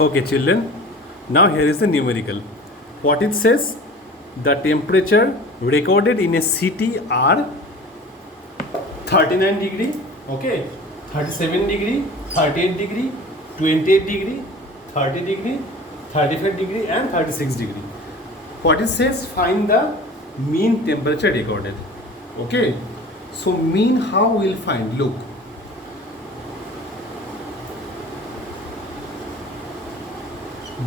Okay, children. Now here is the numerical. What it says, the temperature recorded in a city are 39 degree, okay, 37 degree, 38 degree, 28 degree, 30 degree, 35 degree and 36 degree. What it says, find the mean temperature recorded. Okay, so mean how we'll find? Look,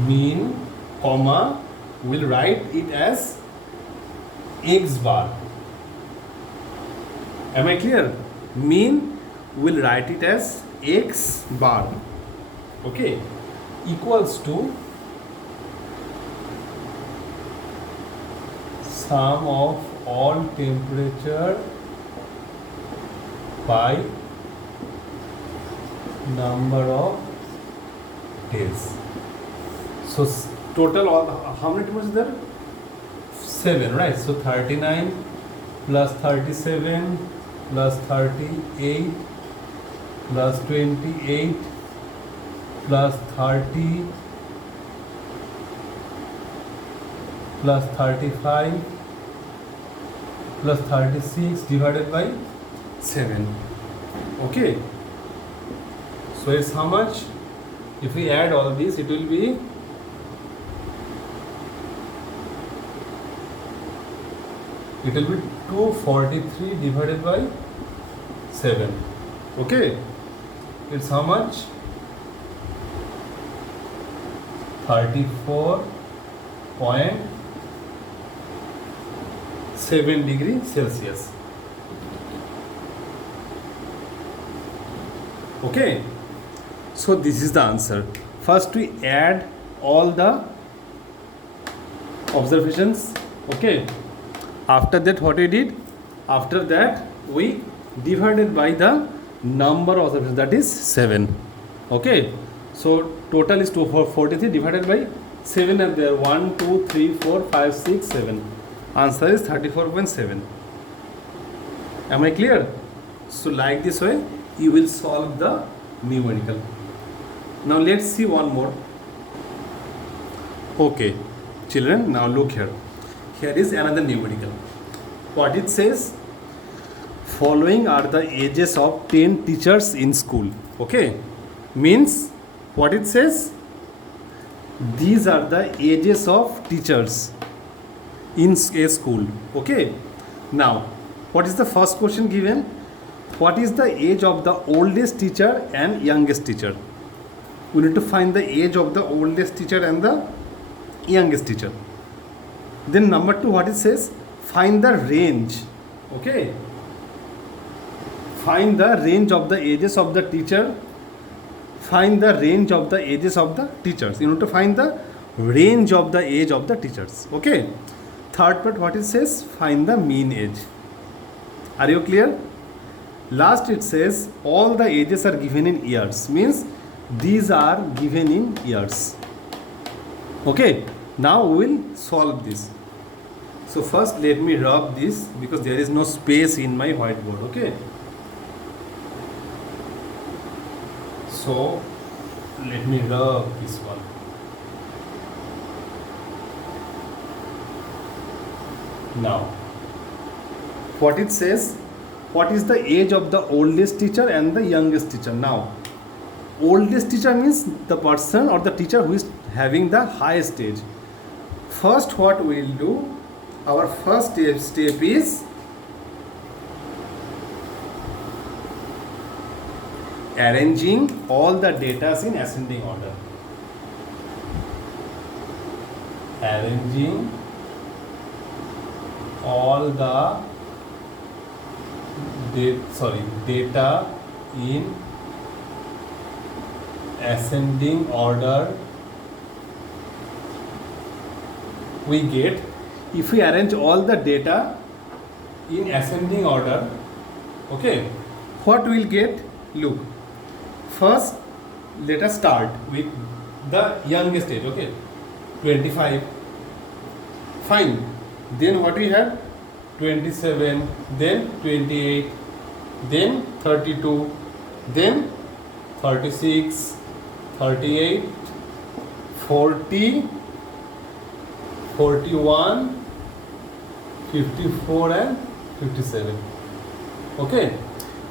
mean comma will write it as x bar. Am I clear? Mean will write it as x bar. Okay, equals to sum of all temperature by number of days. So total all how many temperatures there? 7, right? So 39 plus 37 plus 38 plus 28 plus 30 plus 35 plus 36 divided by 7. Okay. So it's how much? If we add all these, it will be 243 divided by 7. Okay. It's how much? 34.7 degree Celsius. Okay. So this is the answer. First we add all the observations. Okay. After that what we did? After that we divided by the number of observations, that is 7. Okay. So total is 243 divided by 7 are there. 1, 2, 3, 4, 5, 6, 7. Answer is 34.7. Am I clear? So like this way you will solve the numerical. Now let's see one more. Okay, children, now look here. Here is another numerical. What it says, following are the ages of 10 teachers in school. Okay, means what it says, these are the ages of teachers in a school. Okay, now what is the first question given? What is the age of the oldest teacher and youngest teacher? We need to find the age of the oldest teacher and the youngest teacher. Then number 2, what it says, find the range. Okay, find the range of the ages of the teacher. Find the range of the ages of the teachers. You need to find the range of the age of the teachers. Okay. Third part, what it says, find the mean age. Are you clear? Last it says all the ages are given in years, means these are given in years. Okay, now we will solve this. So first let me rub this because there is no space in my whiteboard. Okay, so let me rub this one. Now what it says, what is the age of the oldest teacher and the youngest teacher? Now oldest teacher means the person or the teacher who is having the highest age. First what we will do, our first step is arranging all the data in ascending order. Arranging all the data in ascending order we get. If we arrange all the data in ascending order, okay, what we will get? Look, first let us start with the youngest age. Okay, 25. Fine. Then what we have? 27, then 28, then 32, then 36, 38, 40, 41, 54 and 57. Okay,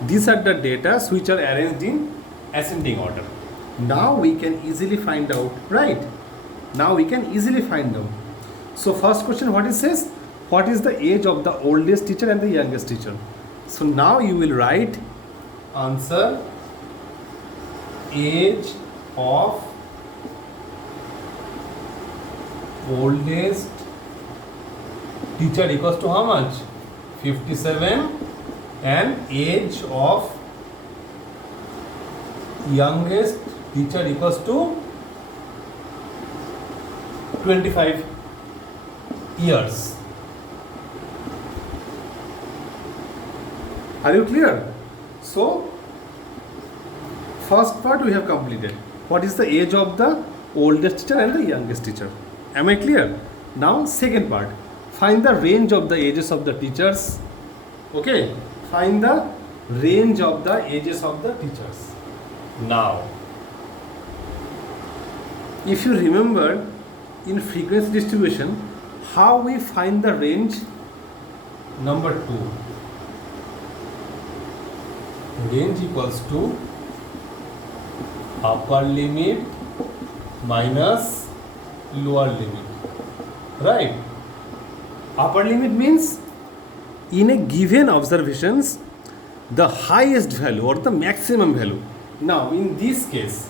these are the data which are arranged in ascending order. Now we can easily find out, right? Now we can easily find out. So first question, what it says, what is the age of the oldest teacher and the youngest teacher? So now you will write answer, age of oldest teacher equals to how much? 57, and age of youngest teacher equals to 25 years. Are you clear? So first part we have completed. What is the age of the oldest teacher and the youngest teacher? Am I clear? Now second part, find the range of the ages of the teachers. Okay, find the range of the ages of the teachers. Now if you remember in frequency distribution, how we find the range? Number 2, range equals to upper limit minus lower limit, right? Upper limit means in a given observations the highest value or the maximum value. Now in this case,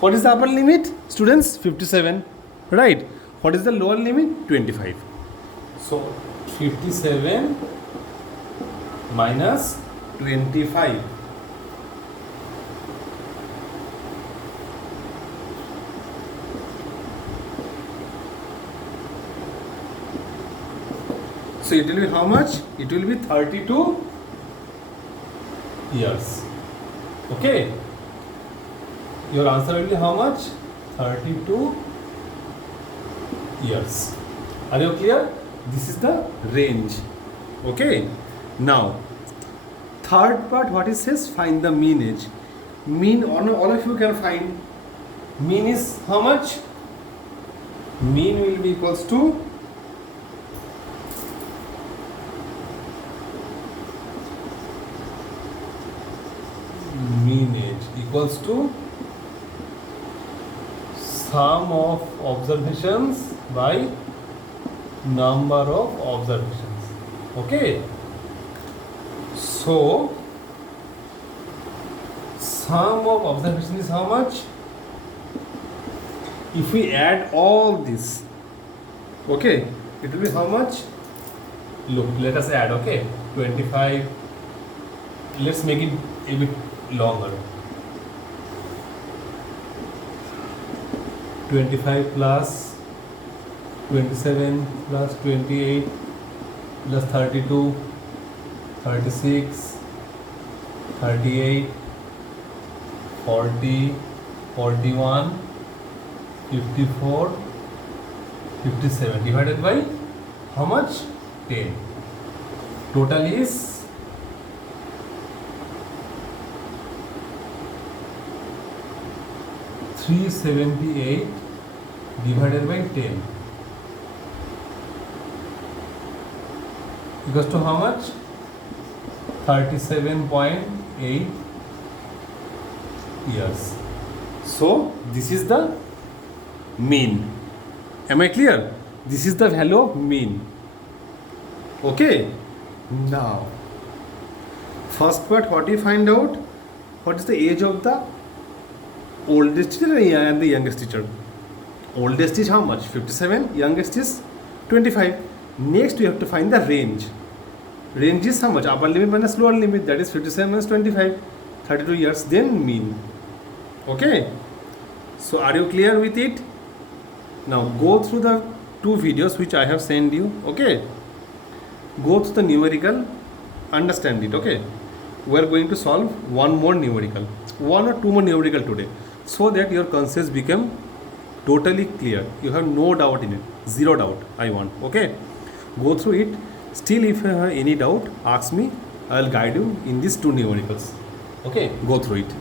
what is the upper limit, students? 57, right? What is the lower limit? 25. So 57 minus 25. So it will be how much? It will be 32 years. Okay. Your answer will be how much? 32 years. Are you clear? This is the range. Okay. Now, third part, what it says? Find the mean age. Mean, all of you can find. Mean is how much? Mean will be equals to mean age equals to sum of observations by number of observations. Okay, so sum of observations is how much? If we add all this, okay, it will be how much? Look, let us add. Okay, 25. Let's make it a bit longer. 25 plus 27 plus 28 plus 32, 36, 38, 40, 41, 54, 57 divided by how much? 10. Total is 378 divided by 10 equals to how much? 37.8 years. So this is the mean. Am I clear? This is the value of mean. Okay. Now, first part, what do you find out? What is the age of the oldest teacher and the youngest teacher? Oldest is how much? 57. Youngest is 25. Next, we have to find the range. Range is how much? Upper limit minus lower limit. That is 57 minus 25. 32 years. Then mean. Okay. So, are you clear with it? Now, go through the two videos which I have sent you. Okay. Go through the numerical. Understand it. Okay. We are going to solve one more numerical. One or two more numerical today. So that your concepts become totally clear. You have no doubt in it. Zero doubt. I want. Okay. Go through it. Still, if you have any doubt, ask me. I will guide you in these two numericals. Okay. Go through it.